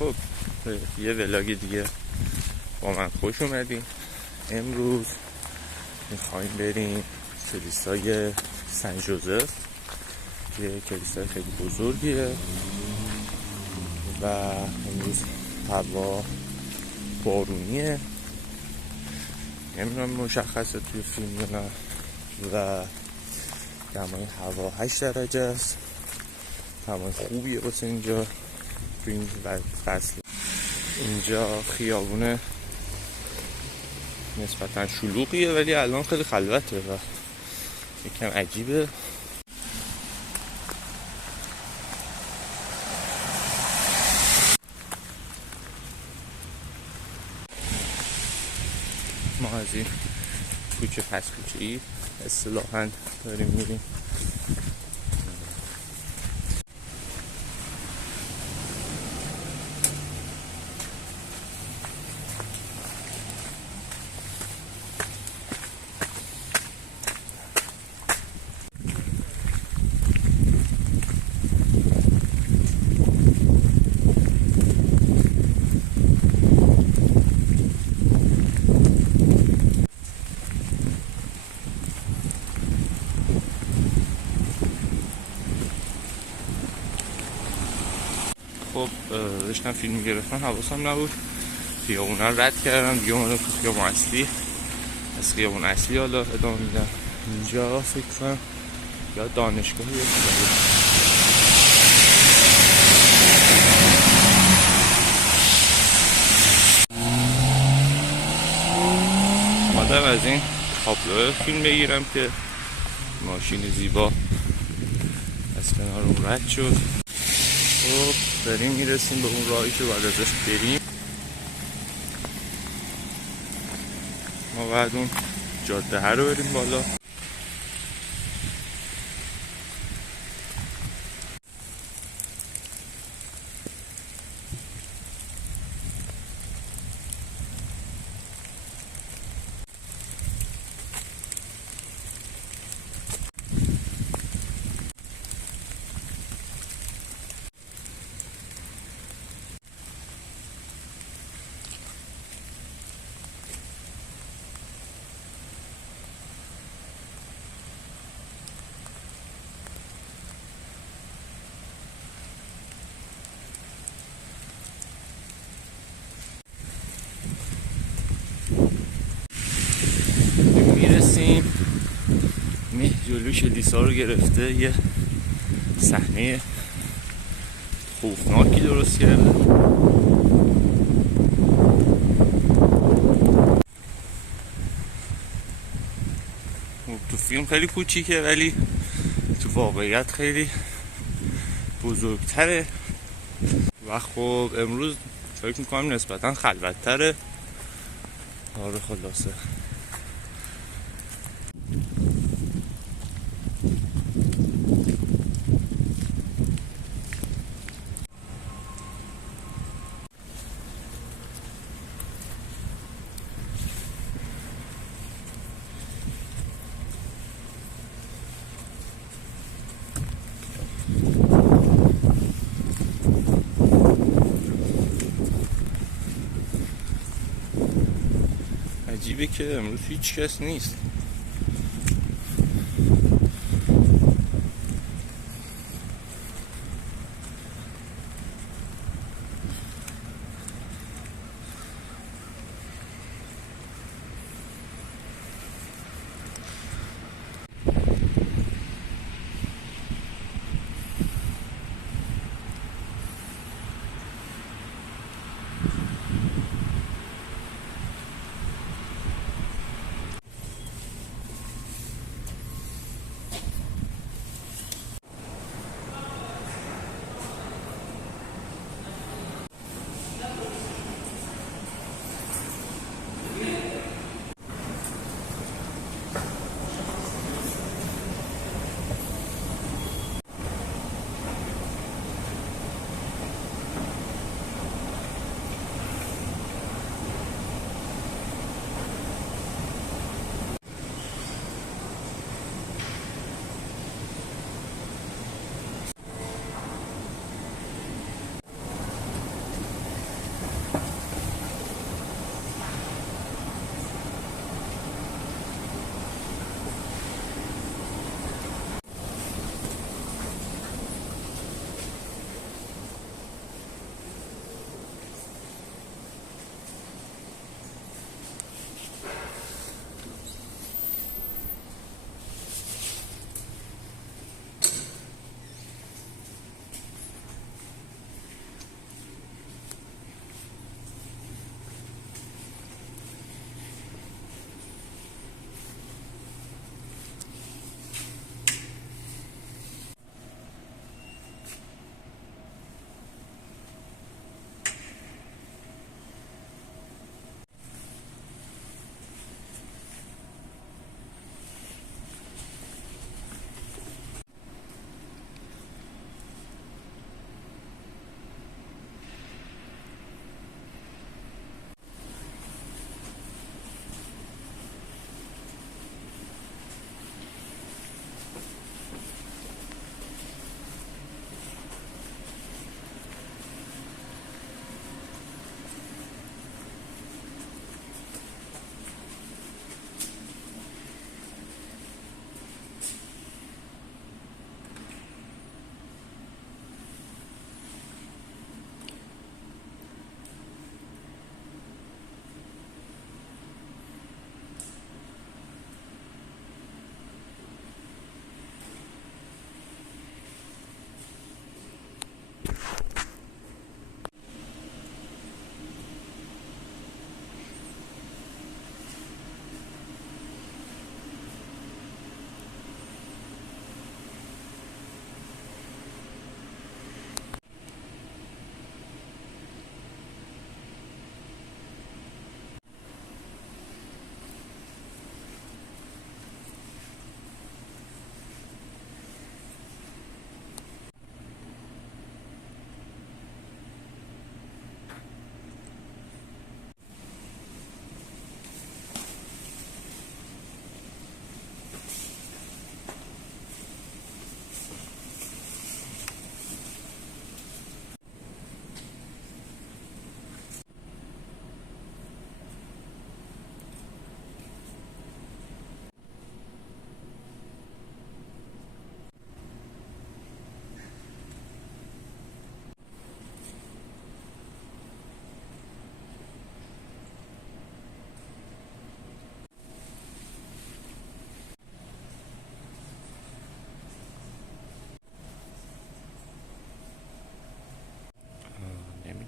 خب یه ولاگ دیگه با من خوش اومدین. امروز میخوایم بریم کلیسای سن جوزف، یه کلیسای خیلی بزرگیه و امروز هوا بارونیه، نمیدونم مشخصه توی فیلم یا نه، و دمای هوا 8 درجه است. دمای خوبیه واسه اینجا توی این فصل. اینجا خیابونه نسبتا شلوغیه ولی الان خیلی خلوته و یکم عجیبه. ما از این کوچه پس کوچه ای اصطلاحاً داریم میریم. خب داشتم فیلم میگرفتم، حواسم نبود خیابونه رو رد کردم دیگه، اومدم تو خیابون اصلی. از خیابون اصلی حالا ادامه میدم. اینجا فکر کنم یا دانشگاهی یا اومدم از این تابلو فیلم بگیرم که ماشین زیبا از کنار اون رد شد. خب داریم میرسیم به اون راهی که باید ازش بریم. ما بعد اون جاده ها رو بریم بالا. میرسیم، مه جلو کلیسا رو گرفته، یه صحنه خوفناکی درست کرده. تو فیلم خیلی کوچیکه ولی تو واقعیت خیلی بزرگتره و خب امروز فکر میکنم نسبتا خلوت‌تره. آره خلاصه عجیبه که امروز هیچ کس نیست.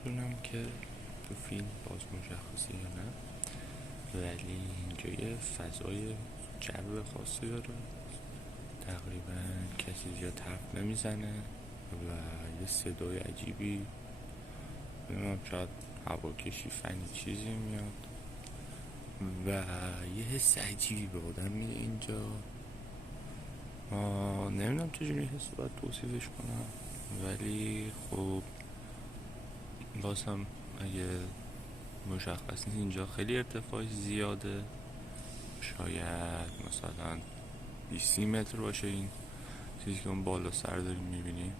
نمیدونم که تو فیلم باز مشخصه یا نه، ولی اینجا یه فضای جو خاصی داره، تقریبا کسی زیاد حرف نمیزنه و یه صدای عجیبی، نمیدونم شاید هواکشی فنی چیزی میاد و یه حس عجیبی به آدم میده اینجا. نمیدونم چجوری حس باید توصیفش کنم، ولی خب باز هم اگه مشخص نیست، اینجا خیلی ارتفاعش زیاده، شاید مثلا 20 متر باشه این چیزی که اون بالا سر داریم میبینیم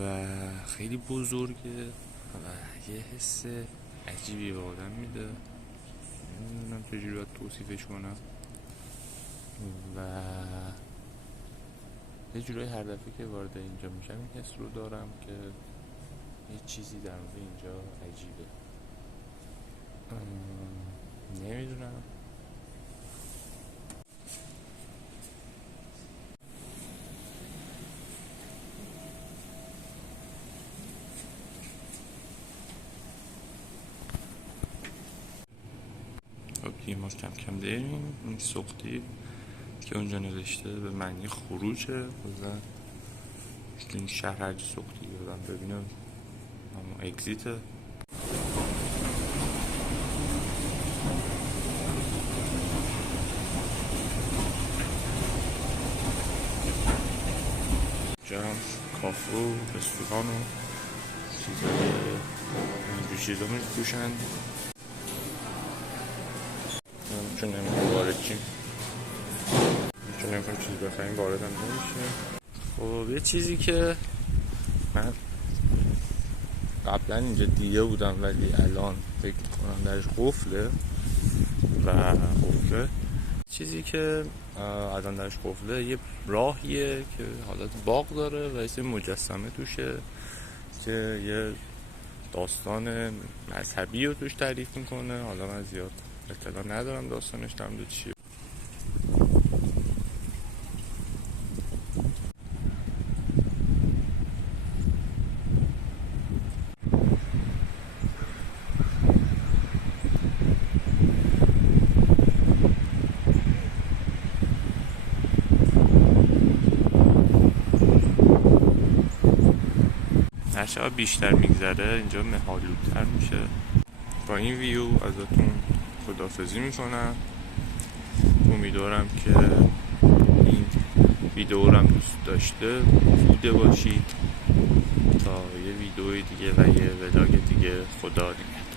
و خیلی بزرگه و یه حس عجیبی به آدم میده، نمیدونم چجوری باید توصیفش کنم و یه جورایی هر دفعه که وارد اینجا میشم این حس رو دارم که یه چیزی در مورد اینجا عجیبه. نمیدونم. ما کم کم داریم این سوختی که اونجا نوشته به معنی خروجه، بازن این شهر هرچی سوختی بودم ببینم اما اگزیته. جا هم کافه و رستوران و چیزا میفروشن، چون نمیدونم وارد چیم، چون نمیدونم چیز بخریم وارد هم نمیشیم. خب یه چیزی که من قبلا اینجا دیده بودم ولی الان فکر کنم درش قفله و قفله، چیزی که الان درش قفله یه راهیه که حالت باغ داره و یه مجسمه توشه که یه داستان مذهبی رو توش تعریف میکنه. حالا من زیاد اطلاع ندارم داستانش در مورد چیه. هر شب بیشتر میگذره اینجا مه‌آلودتر میشه. با این ویو ازتون خداحافظی میکنم. امیدوارم که این ویدیو رو هم دوست داشته بوده باشید. تا یه ویدیو دیگه و یه ولاگ دیگه، خدا نگهدار.